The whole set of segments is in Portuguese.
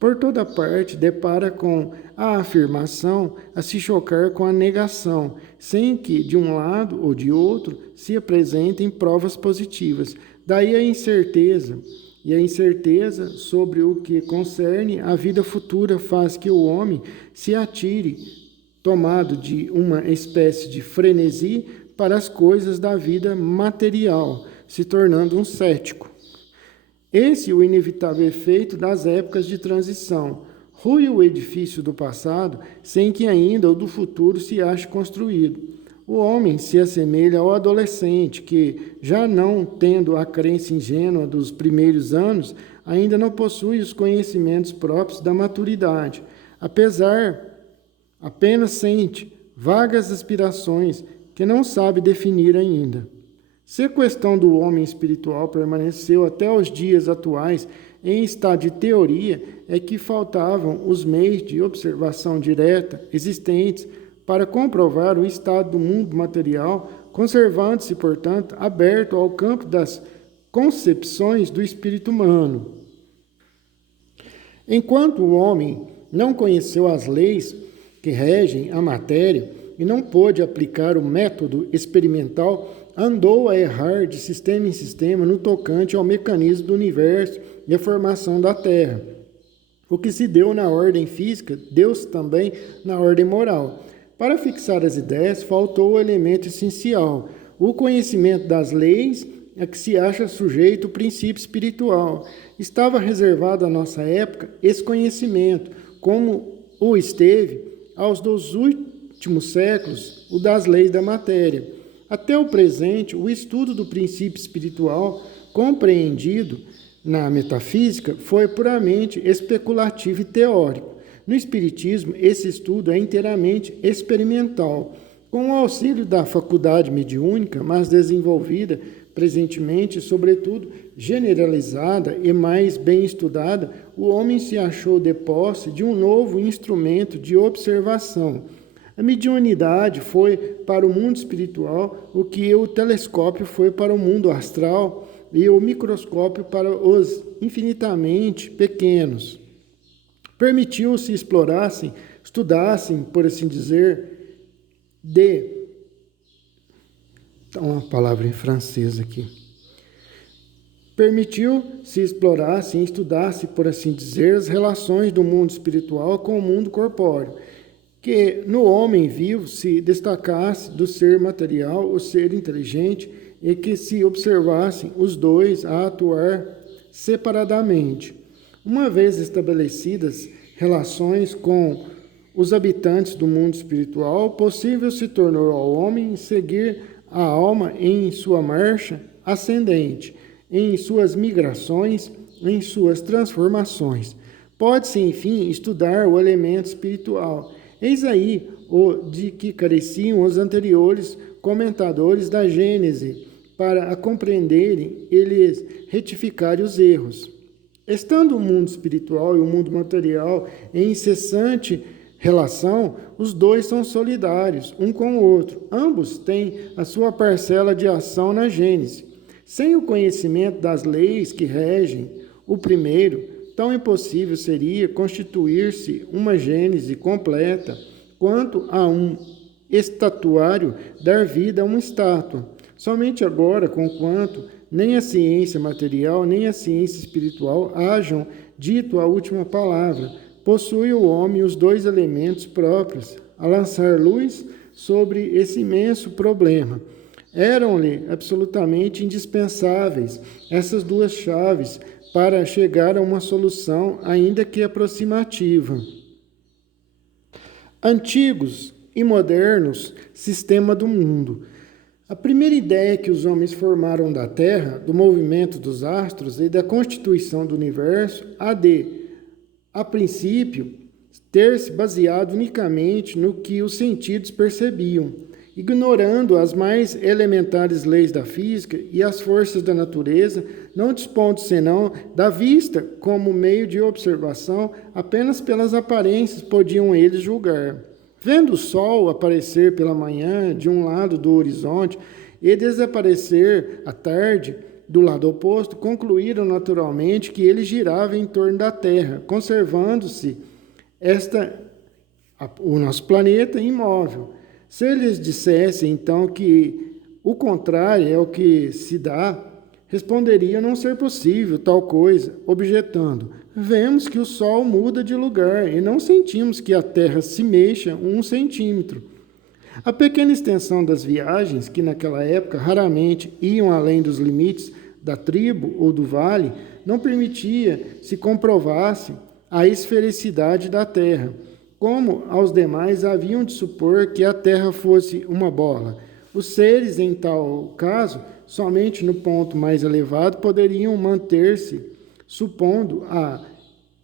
Por toda parte, depara com a afirmação a se chocar com a negação, sem que, de um lado ou de outro, se apresentem provas positivas. Daí a incerteza. E a incerteza sobre o que concerne a vida futura faz que o homem se atire, tomado de uma espécie de frenesi, para as coisas da vida material, se tornando um cético. Esse é o inevitável efeito das épocas de transição. Rui o edifício do passado, sem que ainda o do futuro se ache construído. O homem se assemelha ao adolescente que, já não tendo a crença ingênua dos primeiros anos, ainda não possui os conhecimentos próprios da maturidade. Apenas sente vagas aspirações que não sabe definir ainda. Se a questão do homem espiritual permaneceu até os dias atuais em estado de teoria, é que faltavam os meios de observação direta existentes para comprovar o estado do mundo material, conservando-se, portanto, aberto ao campo das concepções do espírito humano. Enquanto o homem não conheceu as leis que regem a matéria e não pôde aplicar o método experimental, andou a errar de sistema em sistema no tocante ao mecanismo do universo e a formação da Terra. O que se deu na ordem física, deu-se também na ordem moral. Para fixar as ideias, faltou o elemento essencial, o conhecimento das leis a que se acha sujeito o princípio espiritual. Estava reservado à nossa época esse conhecimento, como o esteve aos dos últimos séculos o das leis da matéria. Até o presente, o estudo do princípio espiritual, compreendido na metafísica, foi puramente especulativo e teórico. No Espiritismo, esse estudo é inteiramente experimental, com o auxílio da faculdade mediúnica, mas desenvolvida presentemente, sobretudo generalizada e mais bem estudada, o homem se achou de posse de um novo instrumento de observação. A mediunidade foi para o mundo espiritual o que o telescópio foi para o mundo astral e o microscópio para os infinitamente pequenos. Permitiu-se explorassem, estudassem, por assim dizer, uma palavra em francês aqui. Permitiu-se explorassem, estudassem, por assim dizer, as relações do mundo espiritual com o mundo corpóreo, que no homem vivo se destacasse do ser material o ser inteligente e que se observassem os dois a atuar separadamente. Uma vez estabelecidas relações com os habitantes do mundo espiritual, possível se tornou ao homem seguir a alma em sua marcha ascendente, em suas migrações, em suas transformações. Pode-se, enfim, estudar o elemento espiritual. Eis aí o de que careciam os anteriores comentadores da Gênese, para a compreenderem e lhes retificarem os erros. Estando o mundo espiritual e o mundo material em incessante relação, os dois são solidários, um com o outro. Ambos têm a sua parcela de ação na Gênese. Sem o conhecimento das leis que regem o primeiro, tão impossível seria constituir-se uma Gênese completa quanto a um estatuário dar vida a uma estátua. Somente agora, conquanto nem a ciência material, nem a ciência espiritual hajam dito a última palavra, possui o homem os dois elementos próprios a lançar luz sobre esse imenso problema. Eram-lhe absolutamente indispensáveis essas duas chaves para chegar a uma solução, ainda que aproximativa. Antigos e modernos sistema do mundo. A primeira ideia que os homens formaram da Terra, do movimento dos astros e da constituição do universo, a princípio, ter-se baseado unicamente no que os sentidos percebiam, ignorando as mais elementares leis da física e as forças da natureza, não dispondo senão da vista como meio de observação, apenas pelas aparências podiam eles julgar. Vendo o sol aparecer pela manhã de um lado do horizonte e desaparecer à tarde do lado oposto concluíram naturalmente que ele girava em torno da Terra, conservando-se o nosso planeta imóvel. Se eles dissessem, então, que o contrário é o que se dá, responderia não ser possível tal coisa, objetando: vemos que o Sol muda de lugar e não sentimos que a Terra se mexa 1 centímetro. A pequena extensão das viagens, que naquela época raramente iam além dos limites da tribo ou do vale, não permitia se comprovasse a esfericidade da Terra, como aos demais haviam de supor que a Terra fosse uma bola. Os seres, em tal caso, somente no ponto mais elevado poderiam manter-se, supondo a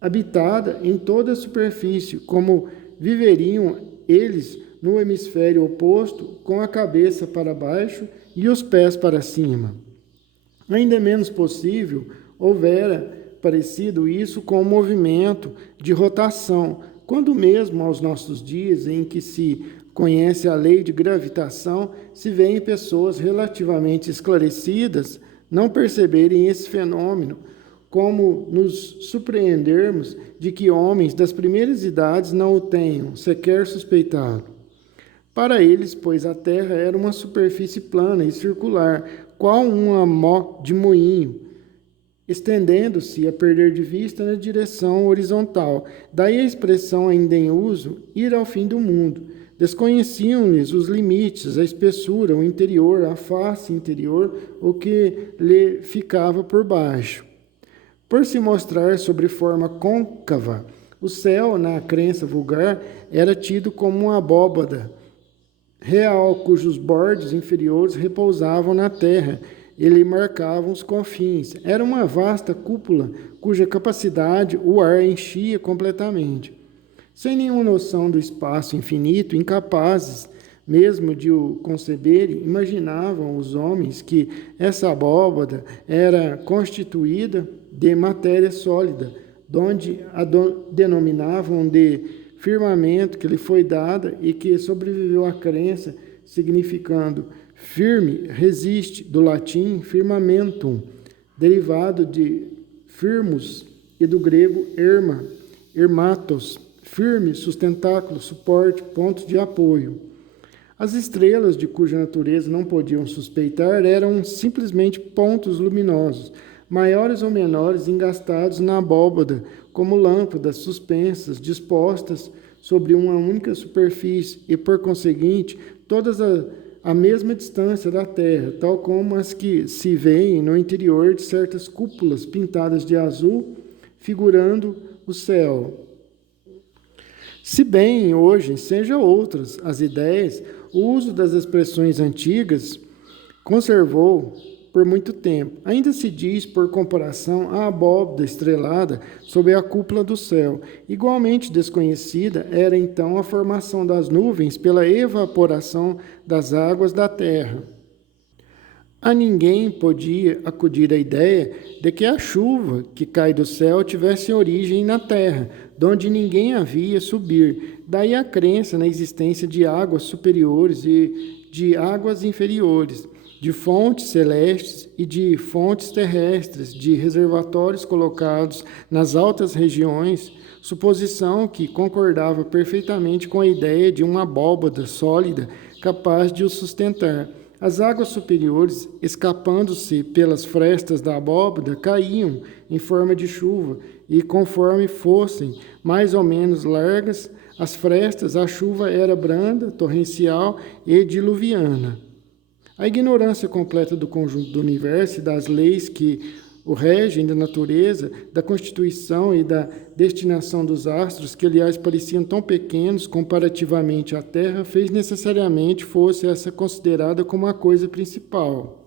habitada em toda a superfície, como viveriam eles no hemisfério oposto, com a cabeça para baixo e os pés para cima. Ainda menos possível houvera parecido isso com o movimento de rotação, quando mesmo aos nossos dias, em que se conhece a lei de gravitação, se vêem pessoas relativamente esclarecidas não perceberem esse fenômeno, como nos surpreendermos de que homens das primeiras idades não o tenham sequer suspeitado. Para eles, pois, a Terra era uma superfície plana e circular, qual uma mó de moinho, estendendo-se a perder de vista na direção horizontal. Daí a expressão ainda em uso, ir ao fim do mundo. Desconheciam-lhes os limites, a espessura, o interior, a face interior, o que lhe ficava por baixo. Por se mostrar sobre forma côncava, o céu, na crença vulgar, era tido como uma abóbada real, cujos bordes inferiores repousavam na terra e lhe marcavam os confins. Era uma vasta cúpula, cuja capacidade o ar enchia completamente. Sem nenhuma noção do espaço infinito, incapazes mesmo de o conceberem, imaginavam os homens que essa abóbada era constituída de matéria sólida, donde a denominavam de firmamento que lhe foi dada e que sobreviveu à crença, significando firme, resiste, do latim firmamentum, derivado de firmus e do grego ermatos, firme, sustentáculo, suporte, ponto de apoio. As estrelas, de cuja natureza não podiam suspeitar, eram simplesmente pontos luminosos, maiores ou menores, engastados na abóbada, como lâmpadas suspensas, dispostas sobre uma única superfície e, por conseguinte, todas a mesma distância da Terra, tal como as que se veem no interior de certas cúpulas pintadas de azul, figurando o céu. Se bem hoje sejam outras as ideias, o uso das expressões antigas conservou por muito tempo. Ainda se diz, por comparação, a abóbada estrelada sob a cúpula do céu. Igualmente desconhecida era então a formação das nuvens pela evaporação das águas da terra. A ninguém podia acudir a ideia de que a chuva que cai do céu tivesse origem na terra, donde ninguém havia subir. Daí a crença na existência de águas superiores e de águas inferiores, de fontes celestes e de fontes terrestres, de reservatórios colocados nas altas regiões, suposição que concordava perfeitamente com a ideia de uma abóbada sólida capaz de o sustentar. As águas superiores, escapando-se pelas frestas da abóbada, caíam em forma de chuva, e conforme fossem mais ou menos largas as frestas, a chuva era branda, torrencial e diluviana. A ignorância completa do conjunto do universo e das leis que o regem, da natureza, da constituição e da destinação dos astros, que aliás pareciam tão pequenos comparativamente à Terra, fez necessariamente fosse essa considerada como a coisa principal.